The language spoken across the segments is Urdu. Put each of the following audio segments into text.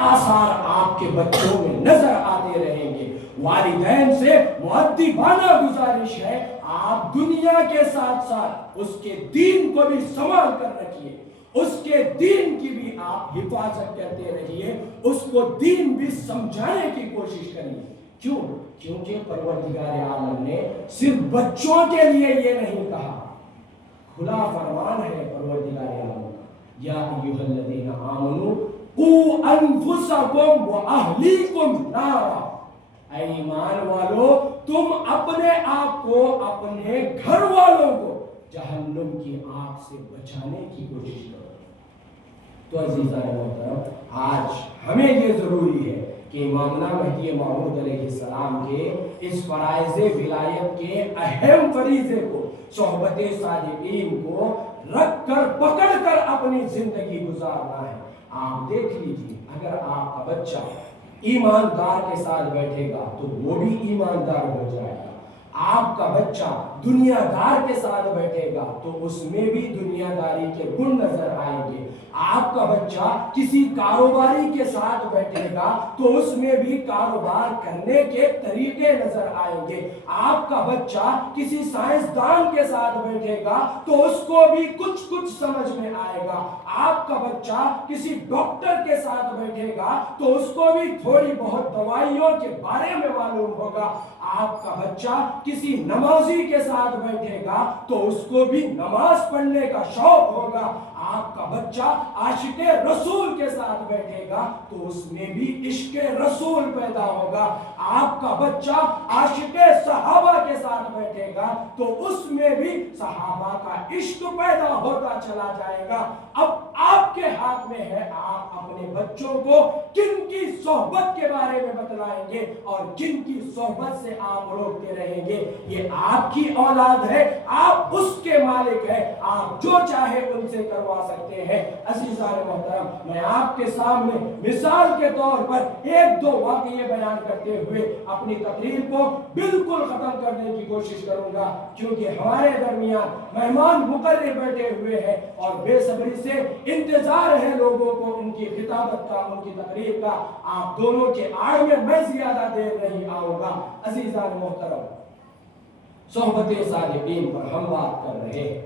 آثار آپ کے بچوں میں نظر آتے رہیں گے۔ والدین سے مؤدبانہ گزارش ہے، آپ دنیا کے ساتھ ساتھ اس کے دین کو بھی سنبھال کر رکھیے، اس کے دین کی بھی آپ حفاظت کرتے رہیے، اس کو دین بھی سمجھانے کی کوشش کریے۔ کیوں؟ کیونکہ پروردگار عالم نے صرف بچوں کے لیے یہ نہیں کہا، کھلا فرمان ہے پروردگار عالم کا، یا ایھا الذین آمنوا قوا انفسکم واہلیکم نارا، اے ایمان والو تم اپنے آپ کو، اپنے گھر والوں کو جہنم کی آگ سے بچانے کی کوشش کرو۔ تو عزیزان محترم، آج ہمیں یہ ضروری ہے کہ امامنا مہدی موعود علیہ السلام کے اس فرائض ولایت کے اہم فریضے کو، صحبت صادقین کو رکھ کر، پکڑ کر اپنی زندگی گزارنا ہے۔ آپ دیکھ لیجیے، اگر آپ کا بچہ ایماندار کے ساتھ بیٹھے گا تو وہ بھی ایماندار ہو جائے گا، آپ کا بچہ دنیا دار کے ساتھ بیٹھے گا تو اس میں بھی دنیا داری کے گن نظر آئیں گے، آپ کا بچہ کسی کاروباری کے ساتھ بیٹھے گا تو اس میں بھی کاروبار کرنے کے طریقے نظر آئیں گے، آپ کا بچہ کسی سائنسدان کے ساتھ بیٹھے گا تو اس کو بھی کچھ سمجھ میں آئے گا، آپ کا بچہ کسی ڈاکٹر کے ساتھ بیٹھے گا تو اس کو بھی تھوڑی بہت دوائیوں کے بارے میں معلوم ہوگا، آپ کا بچہ کسی نمازی کے ساتھ بیٹھے گا تو اس کو بھی نماز پڑھنے کا شوق ہوگا، آپ کا بچہ عاشق رسول کے ساتھ بیٹھے گا تو اس میں بھی عشق رسول پیدا ہوگا، آپ کا بچہ عاشق صحابہ کے ساتھ بیٹھے گا تو اس میں بھی صحابہ کا عشق پیدا ہوتا چلا جائے گا۔ اب آپ کے ہاتھ میں ہے، آپ اپنے بچوں کو کن کی صحبت کے بارے میں بتلائیں گے اور کن کی صحبت سے آپ روکتے رہیں گے۔ یہ آپ کی اولاد ہے، آپ اس کے مالک ہیں، آپ جو چاہے ان سے کروا سکتے ہیں۔ عزیزان محترم، میں آپ کے سامنے مثال کے طور پر ایک دو واقعے بیان کرتے ہوئے اپنی تقریر کو بالکل ختم کرنے کی کوشش کروں گا، کیونکہ ہمارے درمیان مہمان مقرر بیٹھے ہوئے ہیں اور بے صبری سے انتظار ہے لوگوں کو ان کی خطابت کا، ان کی تقریر کا۔ آپ دونوں کے آڑ میں زیادہ دیر نہیں آؤں گا۔ عزیزان محترم، صحبت صادقین پر ہم بات کر رہے ہیں۔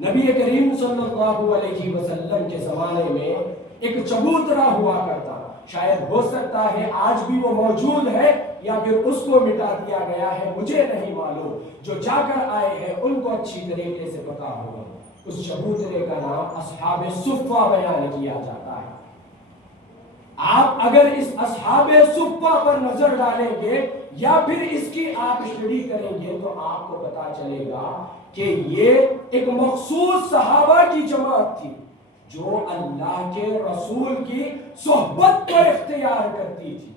نبی کریم صلی اللہ علیہ وسلم کے زمانے میں ایک چبوترا ہوا کرتا، شاید ہو سکتا ہے آج بھی وہ موجود ہے یا پھر اس کو مٹا دیا گیا ہے، مجھے نہیں معلوم، جو جا کر آئے ہیں ان کو اچھی طریقے سے پتا ہوگا۔ اس چبوترے کا نام اصحاب صفہ بیان کیا جاتا ہے۔ آپ اگر اس اصحاب صفہ پر نظر ڈالیں گے یا پھر اس کی آپ اسٹڈی کریں گے تو آپ کو پتا چلے گا کہ یہ ایک مخصوص صحابہ کی جماعت تھی جو اللہ کے رسول کی صحبت کو اختیار کرتی تھی۔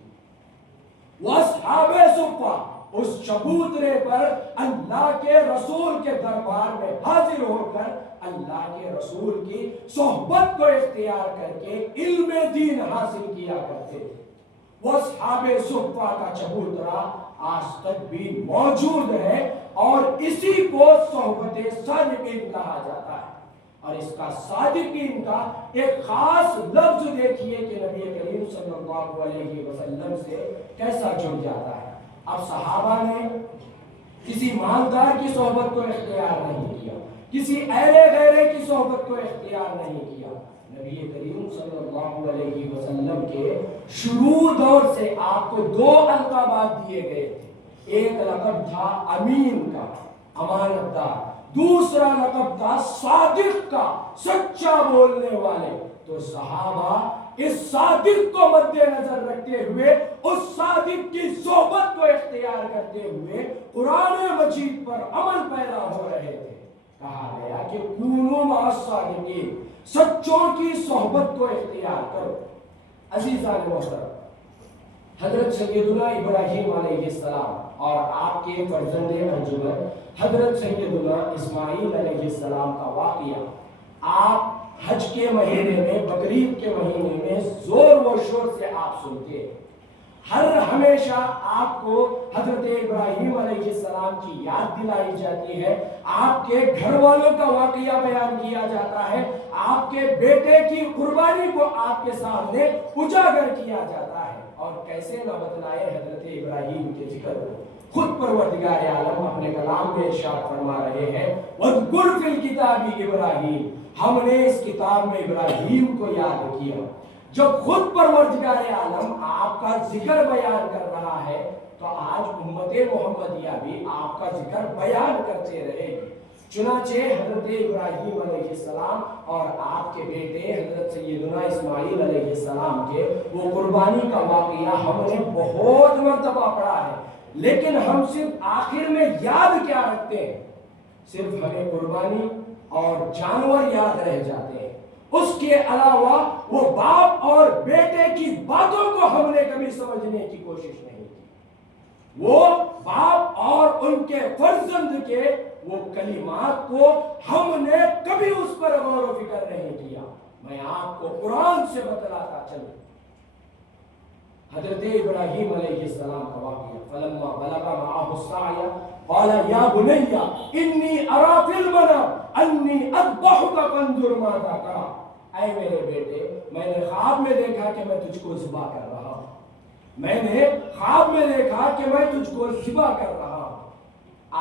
وہ اصحاب صفہ اس چبوترے پر اللہ کے رسول کے دربار میں حاضر ہو کر اللہ کے رسول کی صحبت کو اختیار کر کے علم دین حاصل کیا کرتے تھے۔ وہ اصحاب صفہ کا چبوترا آج تک بھی موجود ہے اور اسی کو صحبت صادقین کہا جاتا ہے۔ اور اس کا صادقین کا ایک خاص لفظ دیکھیے کہ نبی کریم صلی اللہ علیہ وسلم سے کیسا جڑ جاتا ہے۔ اب صحابہ نے کسی مالدار کی صحبت کو اختیار نہیں کیا، کسی ایرے غیرے کی صحبت کو اختیار نہیں کیا۔ نبی کریم صلی اللہ علیہ وسلم کے شروع دور سے آپ کو دو القابات دیے گئے تھے۔ ایک لقب تھا امین کا، امانت دار، دوسرا لقب تھا صادق کا، سچا بولنے والے۔ تو صحابہ اس صادق کو مد نظر رکھتے ہوئے، اس صادق کی صحبت کو اختیار کرتے ہوئے قرآن مجید پر عمل پیرا ہو رہے تھے۔ کہا گیا کہ کونوا مع الصادقین، سچوں کی صحبت کو اختیار کرو۔ عزیزان محترم، حضرت سیدنا ابراہیم علیہ السلام اور آپ کے فرزند انجمن حضرت سیدنا اسماعیل علیہ السلام کا واقعہ آپ حج کے مہینے میں، بقرعید کے مہینے میں زور و شور سے آپ سنتے ہیں۔ ہر ہمیشہ آپ کو حضرت ابراہیم علیہ السلام کی یاد دلائی جاتی ہے، آپ کے گھر والوں کا واقعہ بیان کیا جاتا ہے، آپ کے بیٹے کی قربانی کو آپ کے سامنے اجاگر کیا جاتا ہے۔ اور کیسے نہ بتلائے حضرت ابراہیم کے ذکر کو، خود پروردگار عالم اپنے کلام میں ارشاد فرما رہے ہیں وَاذْكُرْ فِي الْكِتَابِ ابراہیم، ہم نے اس کتاب میں ابراہیم کو یاد کیا۔ جب خود پروردگار عالم آپ کا ذکر بیان کر رہا ہے تو آج امت محمدیہ بھی آپ کا ذکر بیان کرتے رہے گی۔ چنانچہ حضرت ابراہیم علیہ السلام اور آپ کے بیٹے حضرت سیدنا اسماعیل علیہ السلام کے وہ قربانی کا واقعہ ہم نے بہت مرتبہ پڑھا ہے، لیکن ہم صرف آخر میں یاد کیا رکھتے ہیں؟ صرف ہمیں قربانی اور جانور یاد رہ جاتے ہیں، اس کے علاوہ وہ باپ اور بیٹے کی باتوں کو ہم نے کبھی سمجھنے کی کوشش نہیں کی۔ وہ باپ اور ان کے فرزند کے وہ کلمات کو ہم نے کبھی اس پر غور و فکر نہیں کیا۔ میں آپ کو قرآن سے بتلاتا چلوں، حضرت ابراہیم علیہ السلام کا واقعہ فلما بلغ معه السعي قال يا بني اني ارى في المنام اني اذبحك فانظر ماذا ترى، اے میرے بیٹے میں نے خواب میں دیکھا کہ میں تجھ کو ذبح کر رہا ہوں، میں نے خواب میں دیکھا کہ میں تجھ کو ذبح کر رہا ہوں۔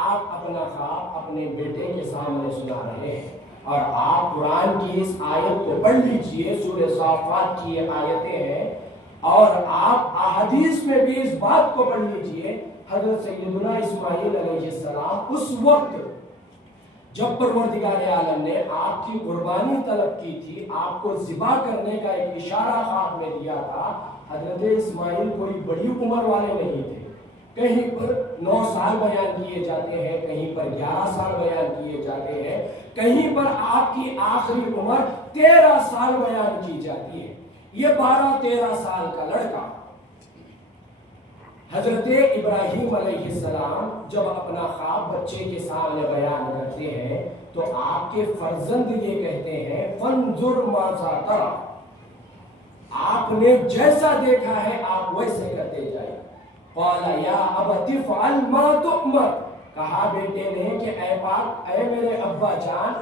آپ اپنا خواب اپنے بیٹے کے سامنے سنا رہے ہیں، اور آپ قرآن کی اس آیت کو پڑھ لیجئے، سورہ صافات کی یہ آیتیں ہیں، اور آپ احادیث میں بھی اس بات کو پڑھ لیجئے۔ حضرت سیدنا اسماعیل علیہ السلام اس وقت جب پروردگار عالم نے آپ کی قربانی طلب کی تھی، آپ کو ذبح کرنے کا ایک اشارہ خواب میں دیا تھا، حضرت اسماعیل کوئی بڑی عمر والے نہیں تھے۔ کہیں پر 9 سال بیان کیے جاتے ہیں، کہیں پر 11 سال بیان کیے جاتے ہیں، کہیں پر آپ کی آخری عمر 13 سال بیان کی جاتی ہے۔ یہ 12-13 سال کا لڑکا حضرت ابراہیم علیہ السلام جب اپنا خواب بچے کے سامنے بیان کرتے ہیں تو آپ کے فرزند یہ کہتے ہیں فَانْظُرْ مَاذَا تَرَى، آپ نے جیسا دیکھا ہے آپ ویسے کرتے جائیں۔ قَالَ يَا أَبَتِ افْعَلْ مَا تُؤْمَرُ، کہا بیٹے نے کہ اے میرے ابا جان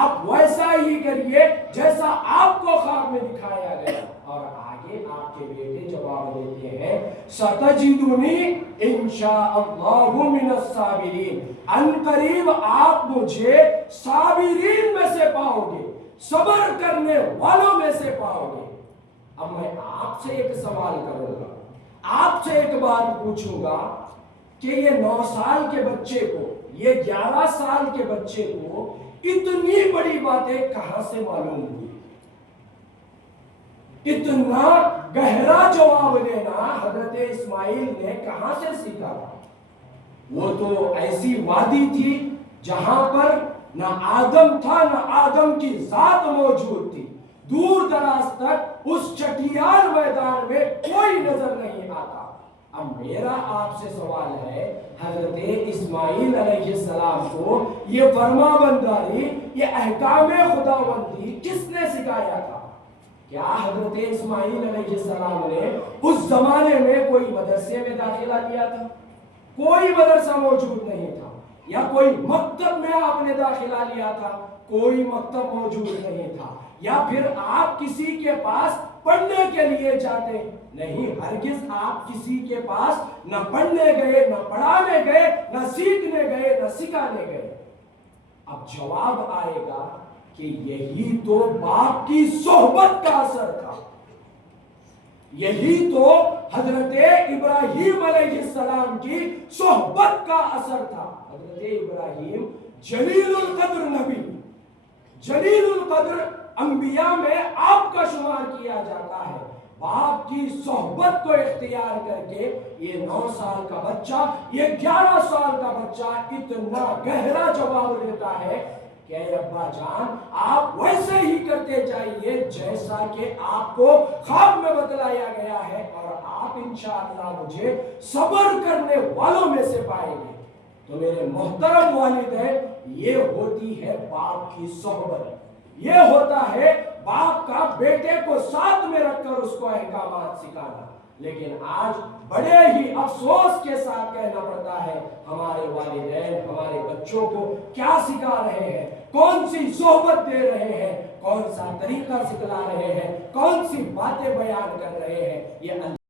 آپ ویسا ہی کریے جیسا آپ کو خواب میں دکھایا گیا۔ اور آگے آپ کے بیٹے جواب دیتے ہیں سَتَجِدُنِي إِن شَاءَ اللَّهُ مِنَ الصَّابِرِينَ، ان قریب آپ مجھے صابرین میں سے پاؤ گے، صبر کرنے والوں میں سے پاؤ گے۔ اب میں آپ سے ایک سوال کروں گا، آپ سے ایک بات پوچھوں گا کہ یہ 9 سال کے بچے کو، یہ 11 سال کے بچے کو اتنی بڑی باتیں کہاں سے معلوم ہوئی؟ اتنا گہرا جواب دینا حضرت اسماعیل نے کہاں سے سیکھا؟ وہ تو ایسی وادی تھی جہاں پر نہ آدم تھا نہ آدم کی ذات موجود تھی، دور دراز تک اس چٹیال میدان میں کوئی نظر نہیں آتا۔ اب میرا آپ سے سوال ہے حضرت اسماعیل علیہ السلام کو یہ فرما برداری، یہ احکام خداوندی کس نے سکھایا تھا؟ کیا حضرت اسماعیل علیہ السلام نے اس زمانے میں کوئی مدرسے میں داخلہ لیا تھا؟ کوئی مدرسہ موجود نہیں تھا۔ یا کوئی مکتب میں آپ نے داخلہ لیا تھا؟ کوئی مکتب موجود نہیں تھا۔ یا پھر آپ کسی کے پاس پڑھنے کے لیے جاتے؟ نہیں، ہرگز آپ کسی کے پاس نہ پڑھنے گئے، نہ پڑھانے گئے، نہ سیکھنے گئے، نہ سکھانے گئے۔ اب جواب آئے گا کہ یہی تو باپ کی صحبت کا اثر تھا، یہی تو حضرت ابراہیم علیہ السلام کی صحبت کا اثر تھا۔ حضرت ابراہیم جلیل القدر نبی، جلیل القدر انبیاء میں آپ کا شمار کیا جاتا ہے۔ باپ کی صحبت کو اختیار کر کے یہ 9 سال کا بچہ، یہ 11 سال کا بچہ اتنا گہرا جواب دیتا ہے کہ اے ابا جان آپ ویسے ہی کرتے جائیے جیسا کہ آپ کو خواب میں بتلایا گیا ہے، اور آپ انشاءاللہ مجھے صبر کرنے والوں میں سے پائیں گے۔ تو میرے محترم والدین، یہ ہوتی ہے باپ کی صحبت، یہ ہوتا ہے باپ کا بیٹے کو ساتھ میں رکھ کر اس کو احکامات سکھانا، لیکن آج بڑے ہی افسوس کے ساتھ کہنا پڑتا ہے ہمارے والدین ہمارے بچوں کو کیا سکھا رہے ہیں، کون سی صحبت دے رہے ہیں، کون سا طریقہ سکھلا رہے ہیں، کون سی باتیں بیان کر رہے ہیں، یہ